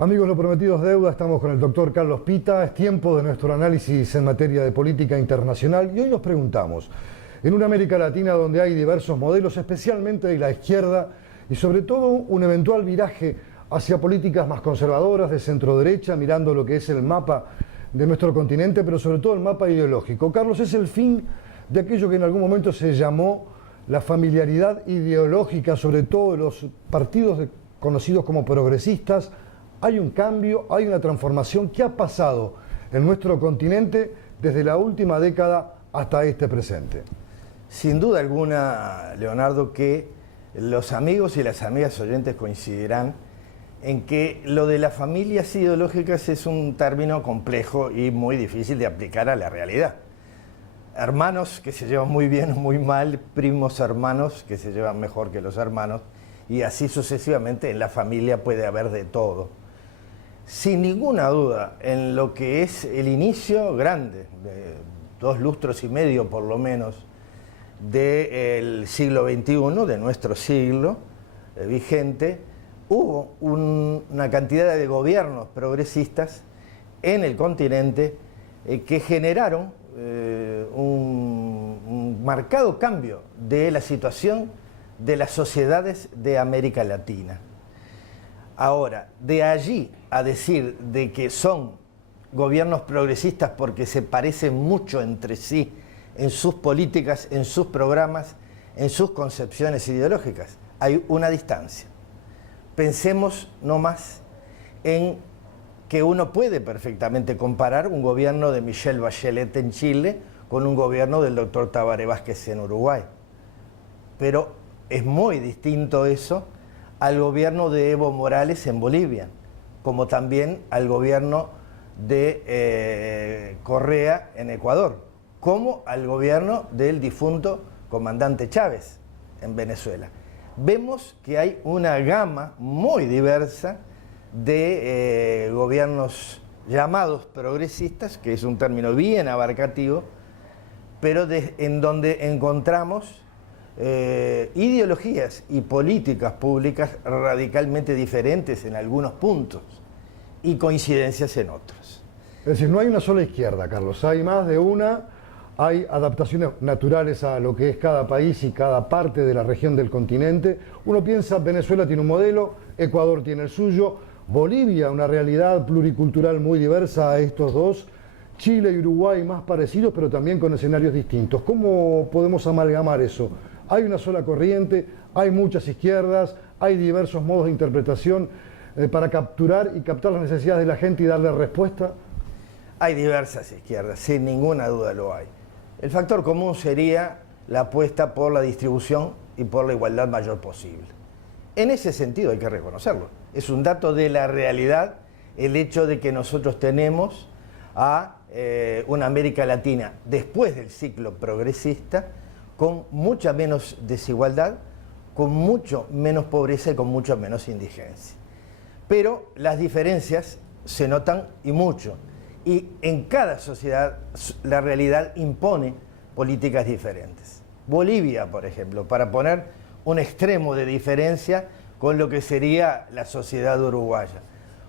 Amigos, lo prometido es deuda. Estamos con el doctor Carlos Pita. Es tiempo de nuestro análisis en materia de política internacional. Y hoy nos preguntamos, en una América Latina donde hay diversos modelos, especialmente de la izquierda, y sobre todo un eventual viraje hacia políticas más conservadoras, de centro-derecha, mirando lo que es el mapa de nuestro continente, pero sobre todo el mapa ideológico. Carlos, es el fin de aquello que en algún momento se llamó la familiaridad ideológica, sobre todo de los partidos conocidos como progresistas. Hay un cambio, hay una transformación. ¿Qué ha pasado en nuestro continente desde la última década hasta este presente? Sin duda alguna, Leonardo, que los amigos y las amigas oyentes coincidirán en que lo de las familias ideológicas es un término complejo y muy difícil de aplicar a la realidad. Hermanos que se llevan muy bien o muy mal, primos hermanos que se llevan mejor que los hermanos, y así sucesivamente. En la familia puede haber de todo. Sin ninguna duda, en lo que es el inicio grande, de 2 lustros y medio por lo menos, del siglo XXI, de nuestro siglo vigente, hubo una cantidad de gobiernos progresistas en el continente que generaron un marcado cambio de la situación de las sociedades de América Latina. Ahora, de allí a decir de que son gobiernos progresistas porque se parecen mucho entre sí en sus políticas, en sus programas, en sus concepciones ideológicas, hay una distancia. Pensemos no más en que uno puede perfectamente comparar un gobierno de Michelle Bachelet en Chile con un gobierno del doctor Tabaré Vázquez en Uruguay. Pero es muy distinto eso al gobierno de Evo Morales en Bolivia, como también al gobierno de Correa en Ecuador, como al gobierno del difunto comandante Chávez en Venezuela. Vemos que hay una gama muy diversa de gobiernos llamados progresistas, que es un término bien abarcativo, pero en donde encontramos ideologías y políticas públicas radicalmente diferentes en algunos puntos y coincidencias en otros. Es decir, no hay una sola izquierda, Carlos, hay más de una. Hay adaptaciones naturales a lo que es cada país y cada parte de la región del continente. Uno piensa, Venezuela tiene un modelo, Ecuador tiene el suyo, Bolivia una realidad pluricultural muy diversa a estos dos, Chile y Uruguay más parecidos, pero también con escenarios distintos. ¿Cómo podemos amalgamar eso? Hay una sola corriente, hay muchas izquierdas, hay diversos modos de interpretación para capturar y captar las necesidades de la gente y darle respuesta. Hay diversas izquierdas, sin ninguna duda lo hay. El factor común sería la apuesta por la distribución y por la igualdad mayor posible. En ese sentido hay que reconocerlo. Es un dato de la realidad el hecho de que nosotros tenemos a una América Latina después del ciclo progresista con mucha menos desigualdad, con mucho menos pobreza y con mucho menos indigencia. Pero las diferencias se notan y mucho. Y en cada sociedad la realidad impone políticas diferentes. Bolivia, por ejemplo, para poner un extremo de diferencia con lo que sería la sociedad uruguaya.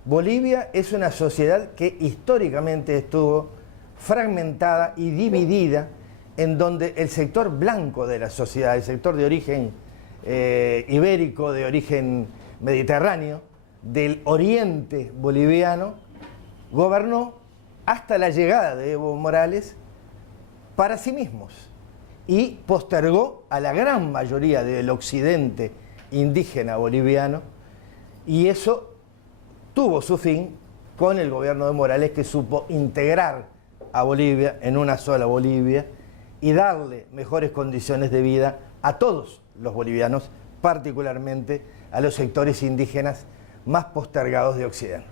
Bolivia es una sociedad que históricamente estuvo fragmentada y dividida, en donde el sector blanco de la sociedad, el sector de origen ibérico, de origen mediterráneo, del oriente boliviano, gobernó hasta la llegada de Evo Morales para sí mismos y postergó a la gran mayoría del occidente indígena boliviano, y eso tuvo su fin con el gobierno de Morales, que supo integrar a Bolivia en una sola Bolivia y darle mejores condiciones de vida a todos los bolivianos, particularmente a los sectores indígenas más postergados de Occidente.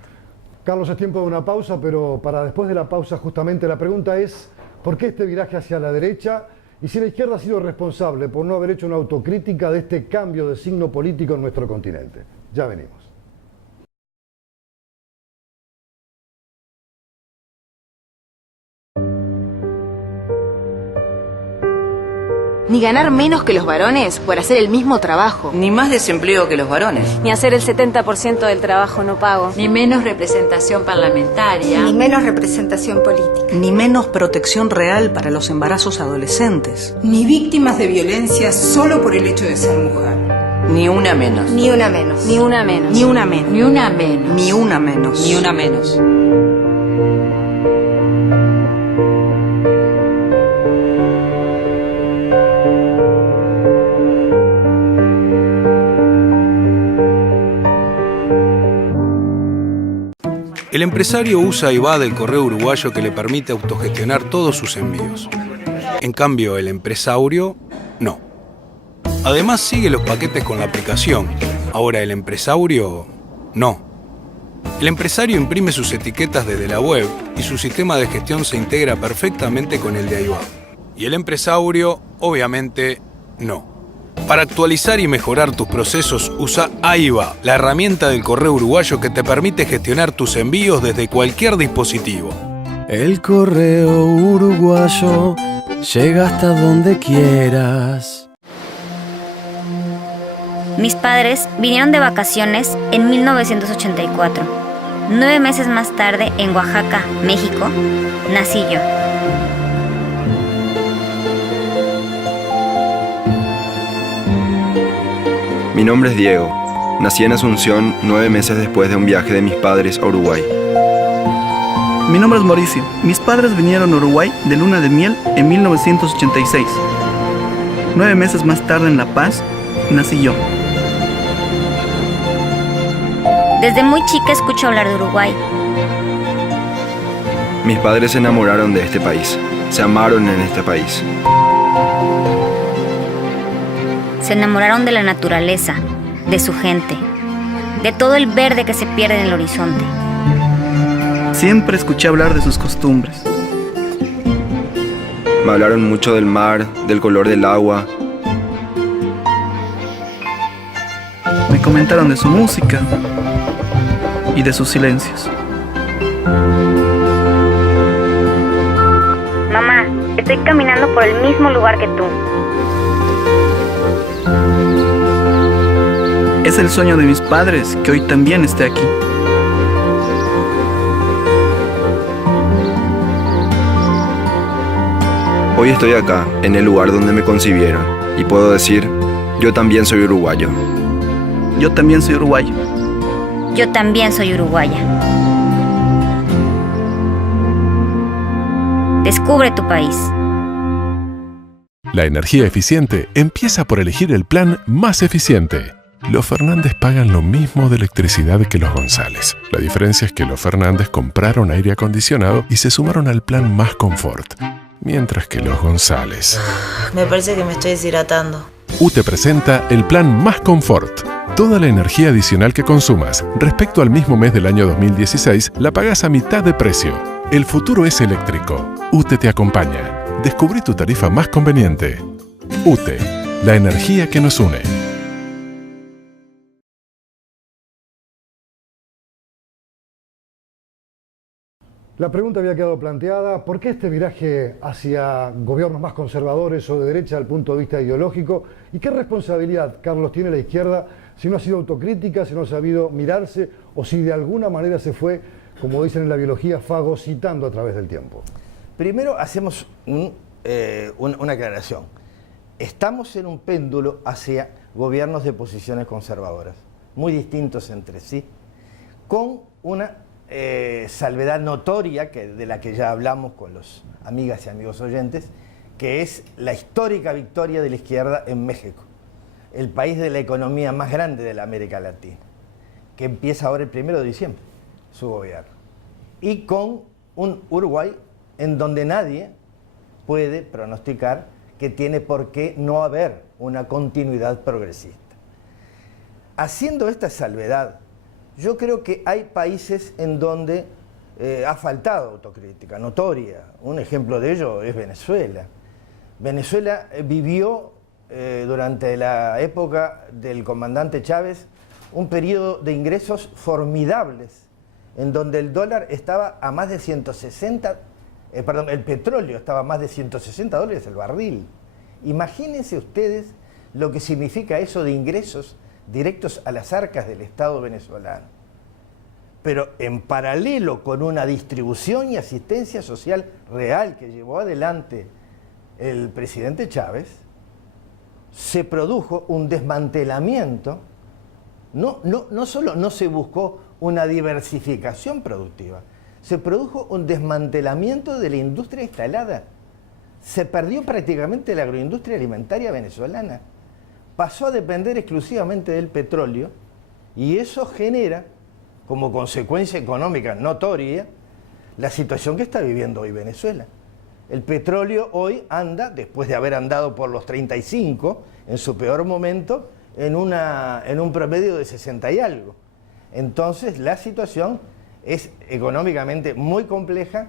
Carlos, es tiempo de una pausa, pero para después de la pausa justamente la pregunta es ¿por qué este viraje hacia la derecha? Y si la izquierda ha sido responsable por no haber hecho una autocrítica de este cambio de signo político en nuestro continente. Ya venimos. Ni ganar menos que los varones por hacer el mismo trabajo. Ni más desempleo que los varones. Ni hacer el 70% del trabajo no pago. Ni menos representación parlamentaria. Ni menos representación política. Ni menos protección real para los embarazos adolescentes. Ni víctimas de violencia solo por el hecho de ser mujer. Ni una menos. Ni una menos. Ni una menos. Ni una menos. Ni una menos. Ni una menos. Ni una menos. El empresario usa y va del correo uruguayo que le permite autogestionar todos sus envíos. En cambio, el empresaurio, no. Además, sigue los paquetes con la aplicación. Ahora, el empresaurio, no. El empresario imprime sus etiquetas desde la web y su sistema de gestión se integra perfectamente con el de AIBA. Y el empresaurio, obviamente, no. Para actualizar y mejorar tus procesos, usa AIBA, la herramienta del correo uruguayo que te permite gestionar tus envíos desde cualquier dispositivo. El correo uruguayo llega hasta donde quieras. Mis padres vinieron de vacaciones en 1984. 9 meses más tarde, en Oaxaca, México, nací yo. Mi nombre es Diego. Nací en Asunción 9 meses después de un viaje de mis padres a Uruguay. Mi nombre es Mauricio. Mis padres vinieron a Uruguay de luna de miel en 1986. 9 meses más tarde en La Paz, nací yo. Desde muy chica escucho hablar de Uruguay. Mis padres se enamoraron de este país. Se amaron en este país. Se enamoraron de la naturaleza, de su gente, de todo el verde que se pierde en el horizonte. Siempre escuché hablar de sus costumbres. Me hablaron mucho del mar, del color del agua. Me comentaron de su música y de sus silencios. Mamá, estoy caminando por el mismo lugar que tú. Es el sueño de mis padres que hoy también esté aquí. Hoy estoy acá, en el lugar donde me concibieron, y puedo decir, yo también soy uruguayo. Yo también soy uruguayo. Yo también soy uruguaya. Descubre tu país. La energía eficiente empieza por elegir el plan más eficiente. Los Fernández pagan lo mismo de electricidad que los González. La diferencia es que los Fernández compraron aire acondicionado y se sumaron al plan Más Confort, mientras que los González... Me parece que me estoy deshidratando. UTE presenta el plan Más Confort. Toda la energía adicional que consumas respecto al mismo mes del año 2016 la pagas a mitad de precio. El futuro es eléctrico. UTE te acompaña. Descubrí tu tarifa más conveniente. UTE, la energía que nos une. La pregunta había quedado planteada: ¿por qué este viraje hacia gobiernos más conservadores o de derecha desde el punto de vista ideológico? ¿Y qué responsabilidad, Carlos, tiene la izquierda si no ha sido autocrítica, si no ha sabido mirarse o si de alguna manera se fue, como dicen en la biología, fagocitando a través del tiempo? Primero hacemos una aclaración. Estamos en un péndulo hacia gobiernos de posiciones conservadoras, muy distintos entre sí, con una salvedad notoria de la que ya hablamos con los amigas y amigos oyentes, que es la histórica victoria de la izquierda en México, el país de la economía más grande de la América Latina, que empieza ahora el 1 de diciembre, su gobierno, y con un Uruguay en donde nadie puede pronosticar que tiene por qué no haber una continuidad progresista. Haciendo esta salvedad, yo creo que hay países en donde ha faltado autocrítica notoria. Un ejemplo de ello es Venezuela. Venezuela vivió durante la época del comandante Chávez un periodo de ingresos formidables, en donde el dólar estaba a más de 160, el petróleo estaba a más de $160 el barril, Imagínense ustedes lo que significa eso de ingresos directos a las arcas del Estado venezolano. Pero en paralelo con una distribución y asistencia social real que llevó adelante el presidente Chávez, se produjo un desmantelamiento. No solo no se buscó una diversificación productiva, se produjo un desmantelamiento de la industria instalada. Se perdió prácticamente la agroindustria alimentaria venezolana. Pasó a depender exclusivamente del petróleo y eso genera, como consecuencia económica notoria, la situación que está viviendo hoy Venezuela. El petróleo hoy anda, después de haber andado por los 35, en su peor momento, en un promedio de 60 y algo. Entonces la situación es económicamente muy compleja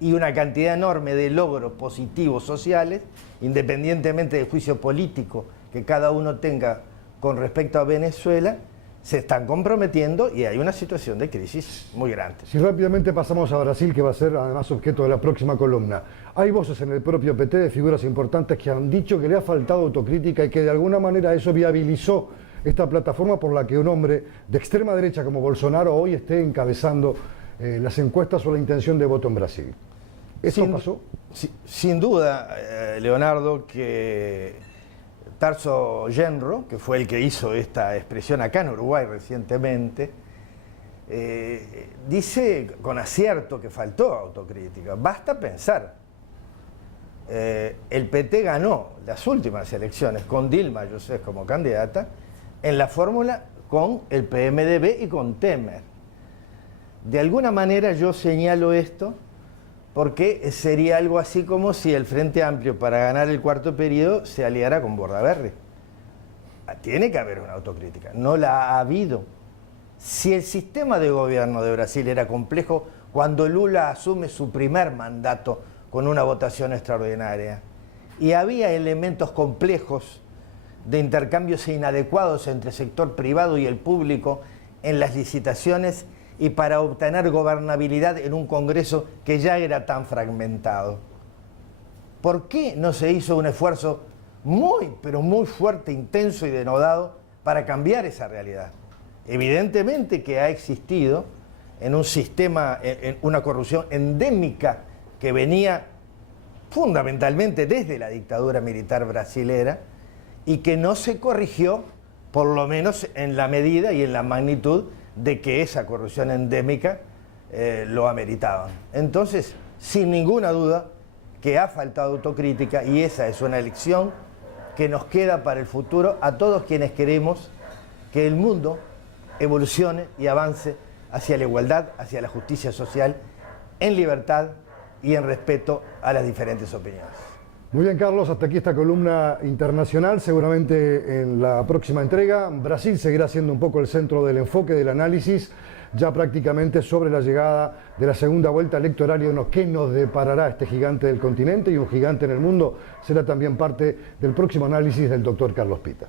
y una cantidad enorme de logros positivos sociales, independientemente del juicio político que cada uno tenga con respecto a Venezuela, se están comprometiendo y hay una situación de crisis muy grande. Si rápidamente pasamos a Brasil, que va a ser además objeto de la próxima columna. Hay voces en el propio PT de figuras importantes que han dicho que le ha faltado autocrítica y que de alguna manera eso viabilizó esta plataforma por la que un hombre de extrema derecha como Bolsonaro hoy esté encabezando las encuestas o la intención de voto en Brasil. ¿Eso pasó? Sin duda, Leonardo, que Tarso Genro, que fue el que hizo esta expresión acá en Uruguay recientemente, dice con acierto que faltó autocrítica. Basta pensar, el PT ganó las últimas elecciones con Dilma Rousseff como candidata en la fórmula con el PMDB y con Temer. De alguna manera yo señalo esto porque sería algo así como si el Frente Amplio para ganar el cuarto periodo se aliara con Bordaberry. Tiene que haber una autocrítica, no la ha habido. Si el sistema de gobierno de Brasil era complejo cuando Lula asume su primer mandato con una votación extraordinaria y había elementos complejos de intercambios inadecuados entre el sector privado y el público en las licitaciones y para obtener gobernabilidad en un Congreso que ya era tan fragmentado. ¿Por qué no se hizo un esfuerzo pero muy fuerte, intenso y denodado para cambiar esa realidad? Evidentemente que ha existido en un sistema, en una corrupción endémica que venía fundamentalmente desde la dictadura militar brasilera y que no se corrigió, por lo menos en la medida y en la magnitud de que esa corrupción endémica lo ameritaban. Entonces, sin ninguna duda, que ha faltado autocrítica y esa es una lección que nos queda para el futuro a todos quienes queremos que el mundo evolucione y avance hacia la igualdad, hacia la justicia social, en libertad y en respeto a las diferentes opiniones. Muy bien, Carlos, hasta aquí esta columna internacional. Seguramente en la próxima entrega Brasil seguirá siendo un poco el centro del enfoque, del análisis, ya prácticamente sobre la llegada de la segunda vuelta electoral y qué nos deparará este gigante del continente y un gigante en el mundo. Será también parte del próximo análisis del doctor Carlos Pita.